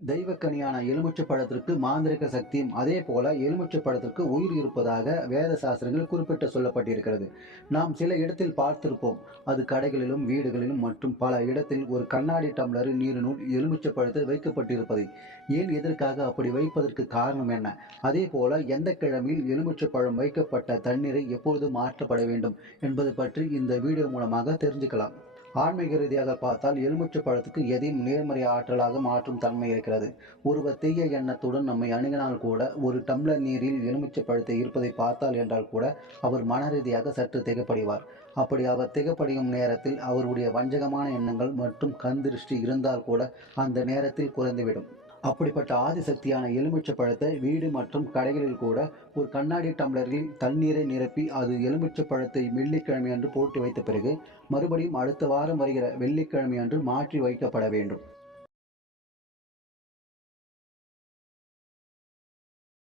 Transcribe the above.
தெய்வக்கனியான எலுமிச்சை பழத்திற்கு மாந்திரிக சக்தியும் அதே போல எலுமிச்சை பழத்திற்கு உயிர் இருப்பதாக வேத சாஸ்திரங்கள் குறிப்பிட்டு சொல்லப்பட்டிருக்கிறது. நாம் சில இடத்தில் பார்த்திருப்போம். அது கடைகளிலும் வீடுகளிலும் மற்றும் பல இடத்தில் ஒரு கண்ணாடி டம்ளரில் நீரினுள் எலுமிச்சை பழத்தை வைக்கப்பட்டிருப்பதை. ஏன் எதற்காக அப்படி வைப்பதற்கு காரணம் என்ன? அதே போல எந்த கிழமையில் எலுமிச்சை பழம் வைக்கப்பட்ட தண்ணீரை எப்பொழுது மாற்றப்பட வேண்டும் என்பது பற்றி இந்த வீடியோ மூலமாக தெரிஞ்சுக்கலாம். ஆன்மீக ரீதியாக பார்த்தால் எலுமிச்சை பழத்துக்கு எதையும் நேர்மறை ஆற்றலாக மாற்றும் தன்மை இருக்கிறது. ஒருவர் தீய எண்ணத்துடன் நம்மை அணுகினால் கூட ஒரு டம்ளர் நீரில் எலுமிச்சை பழத்தை இருப்பதை பார்த்தால் என்றால் கூட அவர் மன ரீதியாக சற்று திகைப்படைவார். அப்படி அவர் திகைப்படையும் நேரத்தில் அவருடைய வஞ்சகமான எண்ணங்கள் மற்றும் கண் திருஷ்டி இருந்தால் கூட அந்த நேரத்தில் குறைந்துவிடும். அப்படிப்பட்ட ஆதிசக்தியான எலுமிச்சை பழத்தை வீடு மற்றும் கடைகளில் கூட ஒரு கண்ணாடி டம்ளரில் தண்ணீரை நிரப்பி அது எலுமிச்சை பழத்தை வெள்ளிக்கிழமை அன்று போட்டு வைத்த பிறகு மறுபடியும் அடுத்த வாரம் வருகிற வெள்ளிக்கிழமை அன்று மாற்றி வைக்கப்பட வேண்டும்.